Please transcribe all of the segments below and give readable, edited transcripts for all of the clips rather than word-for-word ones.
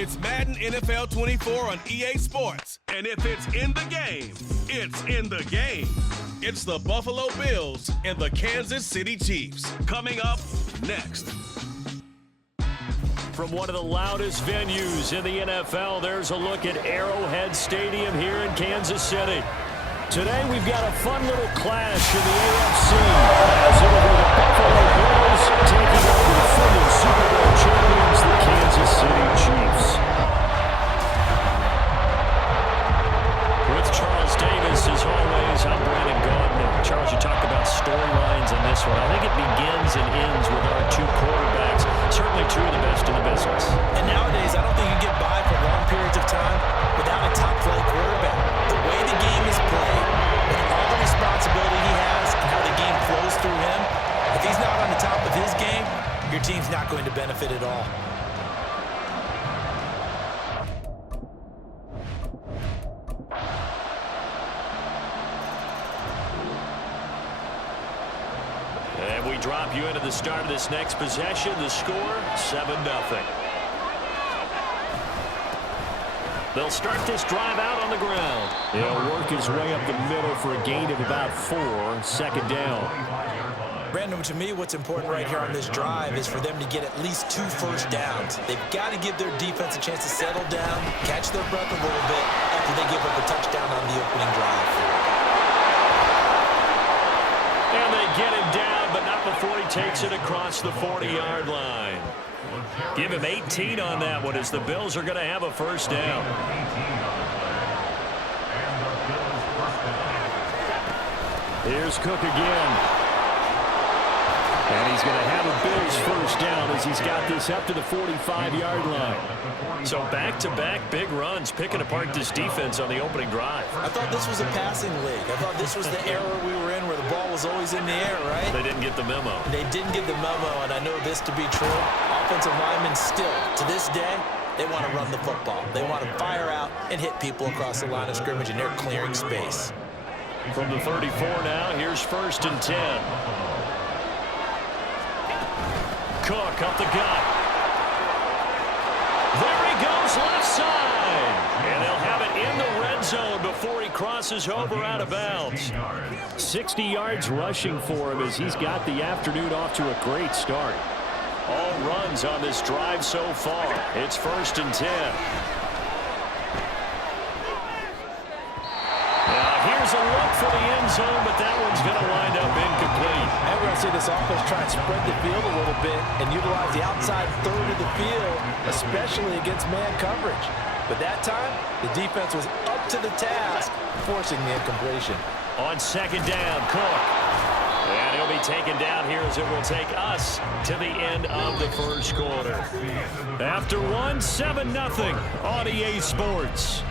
It's Madden NFL 24 on EA Sports. And if it's in the game, it's in the game. It's the Buffalo Bills and the Kansas City Chiefs. Coming up next. From one of the loudest venues in the NFL, there's a look at Arrowhead Stadium here in Kansas City. Today we've got a fun little clash in the AFC as it will be the Buffalo Bills taking on the defending Super Bowl champions, the Kansas City Chiefs. With Charles Davis, as always, I'm Brandon Gaudin. Charles, you talked about storylines in this one. I think it begins and ends with our two quarterbacks, certainly two of the best in the business. And nowadays, I don't think you can get by for long periods of time without a top-flight quarterback. The way the game is played, with all the responsibility he has and how the game flows through him, if he's not on the top of his game, your team's not going to benefit at all. And we drop you into the start of this next possession. The score, 7-0. They'll start this drive out on the ground. He'll work his way up the middle for a gain of about 4, second down. Brandon, to me, what's important right here on this drive is for them to get at least 2 first downs. They've got to give their defense a chance to settle down, catch their breath a little bit after they give up a touchdown on the opening drive. And they get him down, but not before he takes it across the 40-yard line. Give him 18 on that one as the Bills are going to have a first down. Here's Cook again. And he's going to have a Bills first down as he's got this up to the 45-yard line. So back-to-back big runs, picking apart this defense on the opening drive. I thought this was a passing league. I thought this was the era we were in where the ball was always in the air, right? They didn't get the memo. They didn't get the memo, and I know this to be true. Offensive linemen still, to this day, they want to run the football. They want to fire out and hit people across the line of scrimmage, and they're clearing space. From the 34 now, here's 1st and 10. Cook up the gut. There he goes, left side. And they'll have it in the red zone before he crosses over out of bounds. 60 yards rushing for him as he's got the afternoon off to a great start. All runs on this drive so far. It's 1st and 10. Here's a look for the end zone, but that one's going to wind up incomplete. And we're going to see this offense try and spread the field a little bit and utilize the outside third of the field, especially against man coverage. But that time, the defense was up to the task, forcing the incompletion. On 2nd down, Cook. And he'll be taken down here as it will take us to the end of the first quarter. After 7-0 on EA Sports.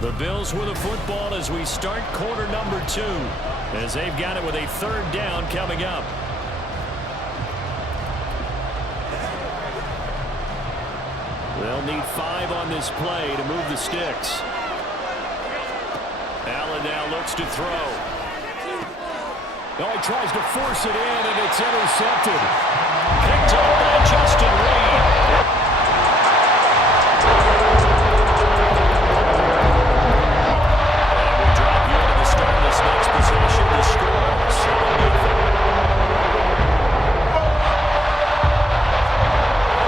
The Bills with the football as we start quarter number 2, as they've got it with a 3rd down coming up. They'll need 5 on this play to move the sticks. Allen now looks to throw. Oh, he tries to force it in, and it's intercepted. Picked up by Justin Reed. Next possession, the score, 7-0.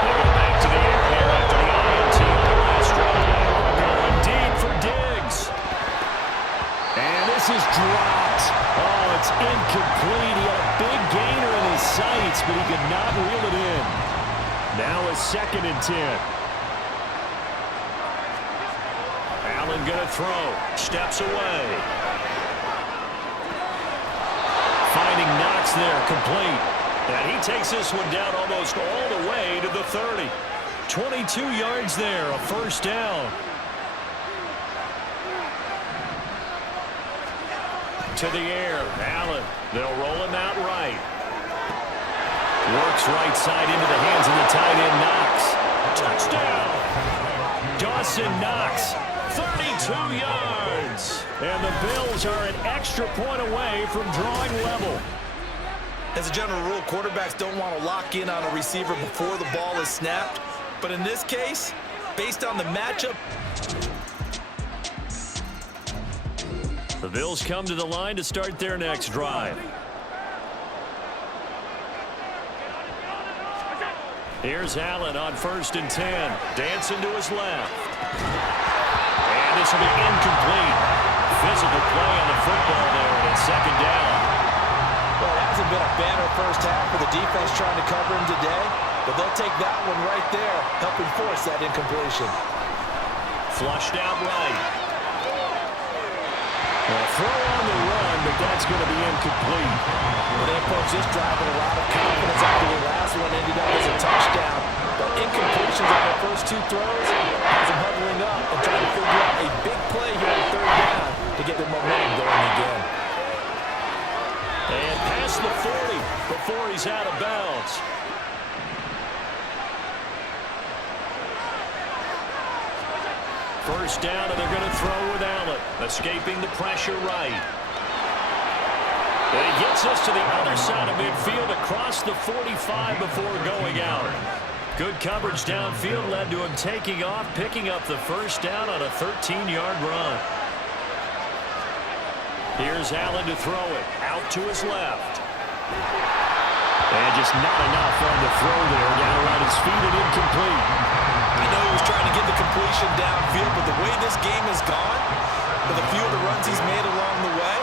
They go back to the air here after the INT on the last drive. Going deep for Diggs. And this is dropped. Oh, it's incomplete. He had a big gainer in his sights, but he could not reel it in. Now a 2nd and 10. Allen going to throw. Steps away. Finding Knox there, complete. And he takes this one down almost all the way to the 30. 22 yards there, a first down. To the air, Allen. They'll roll him out right. Works right side into the hands of the tight end, Knox. Touchdown! Dawson Knox, 32 yards. And the Bills are an extra point away from drawing level. As a general rule, quarterbacks don't want to lock in on a receiver before the ball is snapped. But in this case, based on the matchup, the Bills come to the line to start their next drive. Here's Allen on 1st and 10. Dancing to his left. And this will be incomplete. Physical play on the football there, and it's 2nd down. well, it hasn't been a banner first half for the defense trying to cover him today, but they'll take that one right there, helping force that incompletion. Flushed out right. A throw on the run, but that's going to be incomplete. Well, they approach this drive with a lot of confidence after the last one ended up as a touchdown. But incompletions on their first 2 throws has them huddling up and trying to figure out a big play here on 3rd down to get their momentum going again. And past the 40 before he's out of bounds. First down, and they're going to throw with Allen. Escaping the pressure right. And he gets us to the other side of midfield across the 45 before going out. Good coverage downfield led to him taking off, picking up the first down on a 13-yard run. Here's Allen to throw it. Out to his left. And just not enough on the throw there. Down around his feet and incomplete. I know he was trying to get the completion downfield, but the way this game has gone, with a few of the runs he's made along the way,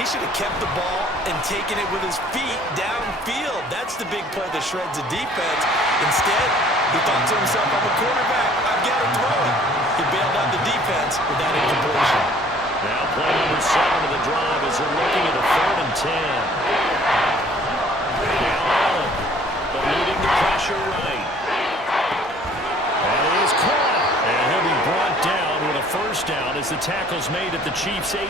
he should have kept the ball and taken it with his feet downfield. That's the big play that shreds the defense. Instead, he thought to himself, I'm a quarterback, I've got to throw it. He bailed out the defense with that incompletion. Now play number 7 of the drive as they're looking at a 3rd and 10. Now Allen, eluding the pressure right. And he is caught. And he'll be brought down with a first down as the tackle's made at the Chiefs' 18.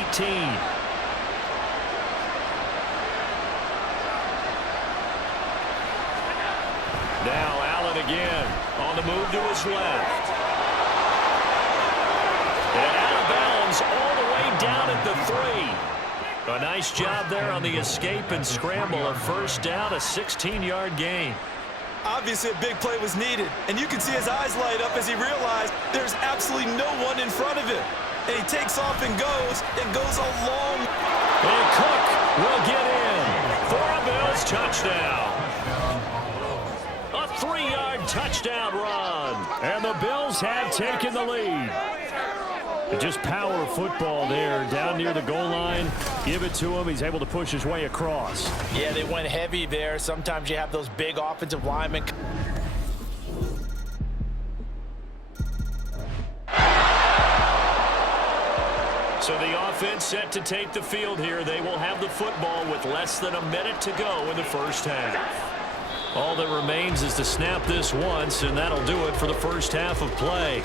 Now Allen again on the move to his left. And out of bounds all the way down at the 3. A nice job there on the escape and scramble. A first down, a 16-yard gain. Obviously, a big play was needed, and you can see his eyes light up as he realized there's absolutely no one in front of him. And he takes off and goes a long. And Cook will get in for a Bills touchdown. A 3-yard touchdown run, and the Bills have taken the lead. Just power football there down near the goal line. Give it to him. He's able to push his way across. Yeah, they went heavy there. Sometimes you have those big offensive linemen. So the offense set to take the field here. They will have the football with less than a minute to go in the first half. All that remains is to snap this once, and that'll do it for the first half of play.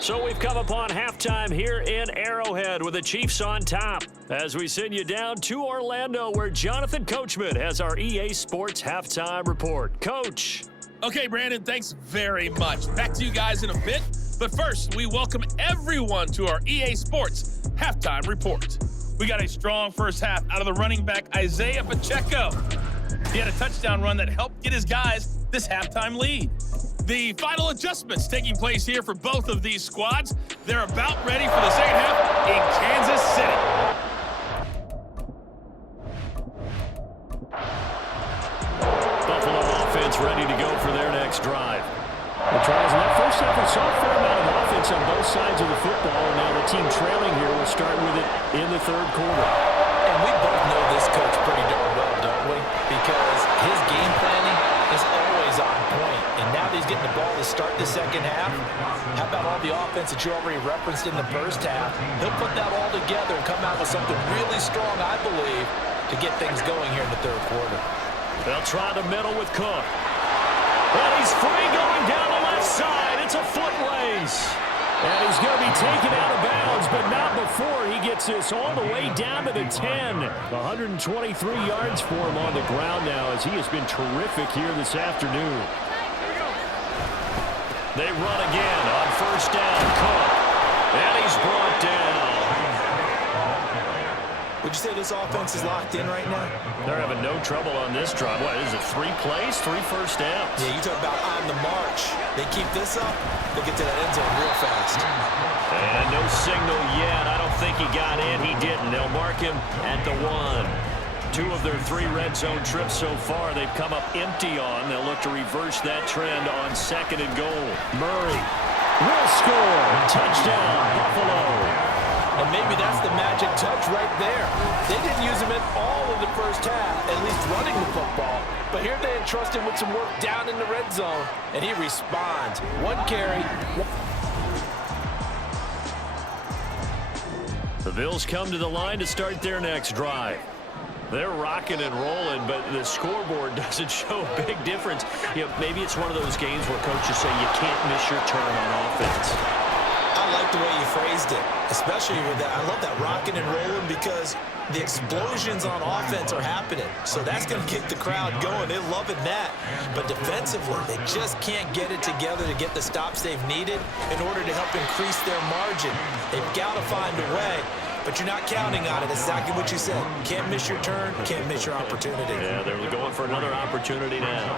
So we've come upon halftime here in Arrowhead with the Chiefs on top as we send you down to Orlando where Jonathan Coachman has our EA Sports halftime report. Coach. Okay, Brandon, thanks very much. Back to you guys in a bit. But first, we welcome everyone to our EA Sports halftime report. We got a strong first half out of the running back Isaiah Pacheco. He had a touchdown run that helped get his guys this halftime lead. The final adjustments taking place here for both of these squads. They're about ready for the second half in Kansas City. Buffalo offense ready to go for their next drive. Well, Charles, in that first half, we saw a fair amount of offense on both sides of the football, and now the team trailing here will start with it in the 3rd quarter. And we both know this coach pretty darn well, don't we? Because his game planning is always on point. And now that he's getting the ball to start the second half, how about all the offense that you already referenced in the first half? He'll put that all together and come out with something really strong, I believe, to get things going here in the 3rd quarter. They'll try the middle with Cook. And he's free going down the left side. It's a foot race. And he's going to be taken out of bounds, but not before he gets this all the way down to the 10. 123 yards for him on the ground now as he has been terrific here this afternoon. They run again on first down. Cook. And he's brought down. With Would you say this offense is locked in right now? They're having no trouble on this drive. What is it, 3 plays, 3 first downs? Yeah, you talk about on the march. They keep this up, they'll get to that end zone real fast. And no signal yet. I don't think he got in. He didn't. They'll mark him at the 1. 2 of their 3 red zone trips so far they've come up empty on. They'll look to reverse that trend on 2nd and goal. Murray will score. Touchdown, Buffalo. And maybe that's the magic touch right there. They didn't use him at all in the first half, at least running the football. But here they entrust him with some work down in the red zone, and he responds. 1 carry. The Bills come to the line to start their next drive. They're rocking and rolling, but the scoreboard doesn't show a big difference. You know, maybe it's one of those games where coaches say you can't miss your turn on offense. I like the way you phrased it, especially with that. I love that rocking and rolling because the explosions on offense are happening. So that's going to get the crowd going. They're loving that. But defensively, they just can't get it together to get the stops they've needed in order to help increase their margin. They've got to find a way. But you're not counting on it. Exactly what you said. Can't miss your turn, can't miss your opportunity. Yeah, they're going for another opportunity now.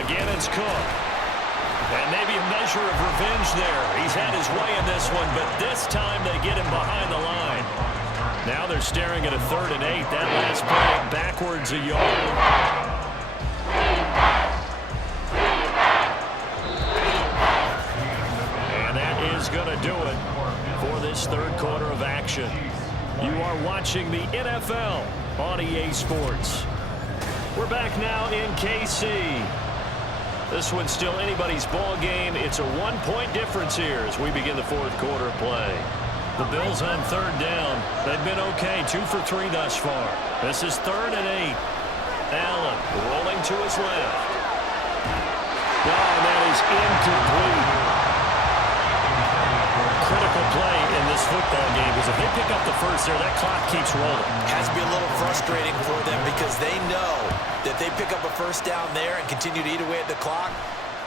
Again, it's Cook. And maybe a measure of revenge there. He's had his way in this one, but this time they get him behind the line. Now they're staring at a 3rd and 8. That last play backwards a yard. Going to do it for this 3rd quarter of action. You are watching the NFL on EA Sports. We're back now in KC. This one's still anybody's ball game. It's a 1-point difference here as we begin the 4th quarter of play. The Bills on 3rd down. They've been okay, 2 for 3 thus far. This is 3rd and 8. Allen rolling to his left. And that is incomplete. Critical play in this football game because if they pick up the first there, that clock keeps rolling. Has to be a little frustrating for them because they know that they pick up a first down there and continue to eat away at the clock,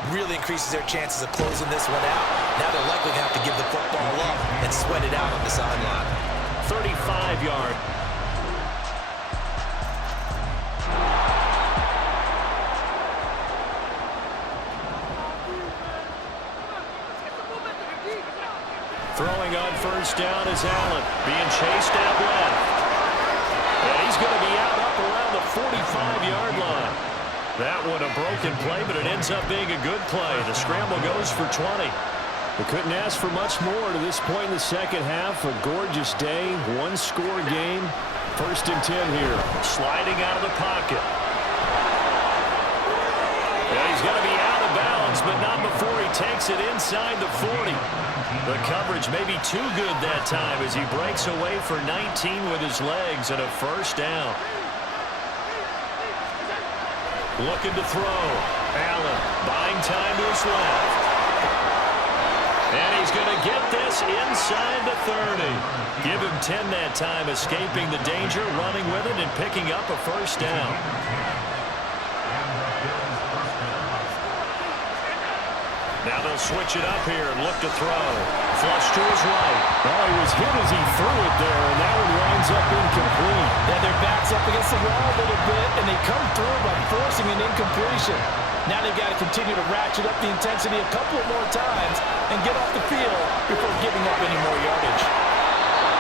really increases their chances of closing this one out. Now they're likely to have to give the football up and sweat it out on the sideline. 35-yard. Throwing on first down is Allen, being chased out left. And he's going to be out up around the 45-yard line. That one a broken play, but it ends up being a good play. The scramble goes for 20. We couldn't ask for much more to this point in the second half. A gorgeous day, 1-score game. 1st and 10 here. Sliding out of the pocket. Yeah, he's going to be out of bounds, but not before he takes it inside the 40. The coverage may be too good that time as he breaks away for 19 with his legs and a first down. Looking to throw. Allen buying time to his left. And he's going to get this inside the 30. Give him 10 that time, escaping the danger, running with it, and picking up a first down. Now they'll switch it up here and look to throw. Flush to his right. Oh, he was hit as he threw it there, and that one winds up incomplete. Yeah, their back's up against the wall a little bit, and they come through by forcing an incompletion. Now they've got to continue to ratchet up the intensity a couple of more times and get off the field before giving up any more yardage.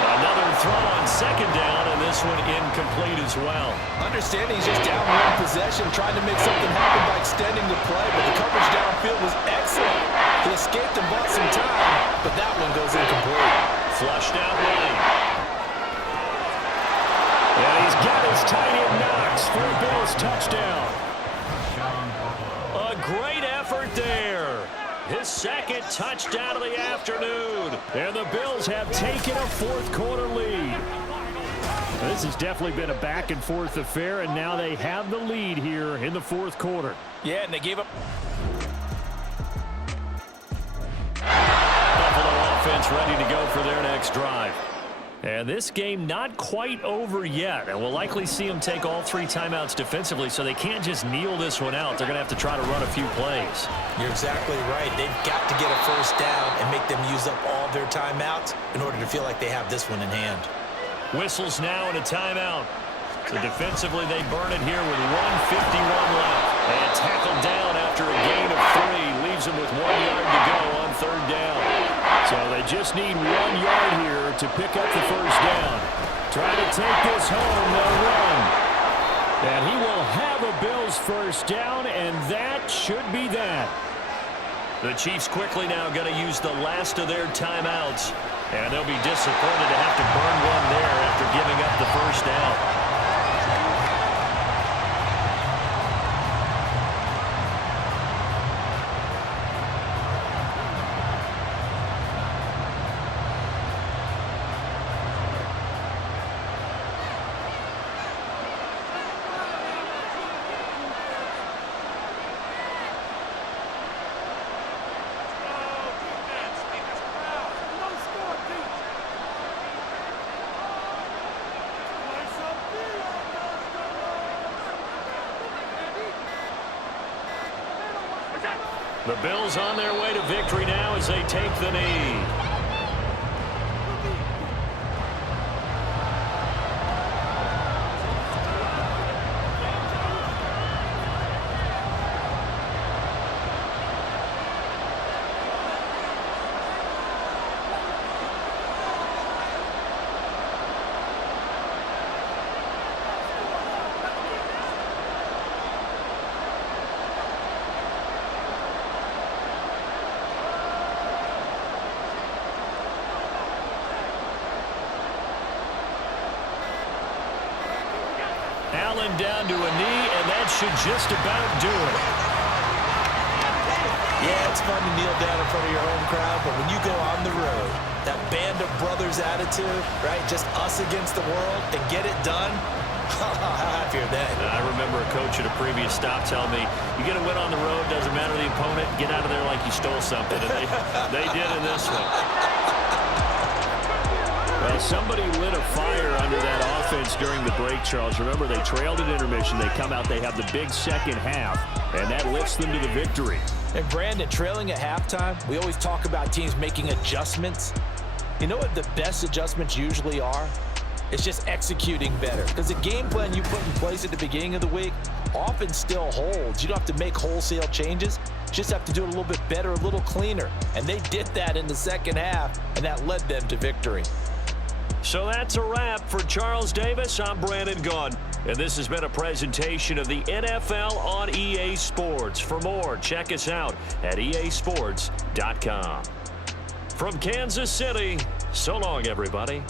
Another throw on 2nd down, and this one incomplete as well. Understanding he's just down 1 possession, trying to make something happen by extending the play, but the coverage downfield was excellent. He escaped and bought some time, but that one goes incomplete. Flushed out right. And he's got his tight end Knox for a Bills touchdown. A great effort there. His 2nd touchdown of the afternoon. And the Bills have taken a 4th quarter lead. This has definitely been a back-and-forth affair, and now they have the lead here in the 4th quarter. Yeah, and they gave up. Buffalo offense ready to go for their next drive. And this game not quite over yet. And we'll likely see them take all 3 timeouts defensively, so they can't just kneel this one out. They're going to have to try to run a few plays. You're exactly right. They've got to get a first down and make them use up all their timeouts in order to feel like they have this one in hand. Whistles now and a timeout. So defensively, they burn it here with 1:51 left. And tackled down after a gain of 3. Leaves them with 1 yard to go on 3rd down. So they just need 1 yard here to pick up the first down. Trying to take this home, they'll run. And he will have a Bills first down, and that should be that. The Chiefs quickly now going to use the last of their timeouts. And they'll be disappointed to have to burn one there after giving up the first down. The Bills on their way to victory now as they take the knee. Allen down to a knee, and that should just about do it. Yeah, it's fun to kneel down in front of your home crowd, but when you go on the road, that band of brothers attitude, right, just us against the world, and get it done, how happy are they? I remember a coach at a previous stop telling me, you get a win on the road, doesn't matter the opponent, get out of there like you stole something, and they did in this one. Well, somebody lit a fire under that offense during the break, Charles. Remember, they trailed at intermission. They come out, they have the big second half, and that lifts them to the victory. And, Brandon, trailing at halftime, we always talk about teams making adjustments. You know what the best adjustments usually are? It's just executing better. Because the game plan you put in place at the beginning of the week often still holds. You don't have to make wholesale changes. You just have to do it a little bit better, a little cleaner. And they did that in the second half, and that led them to victory. So that's a wrap for Charles Davis. I'm Brandon Gunn, and this has been a presentation of the NFL on EA Sports. For more, check us out at easports.com. From Kansas City, so long, everybody.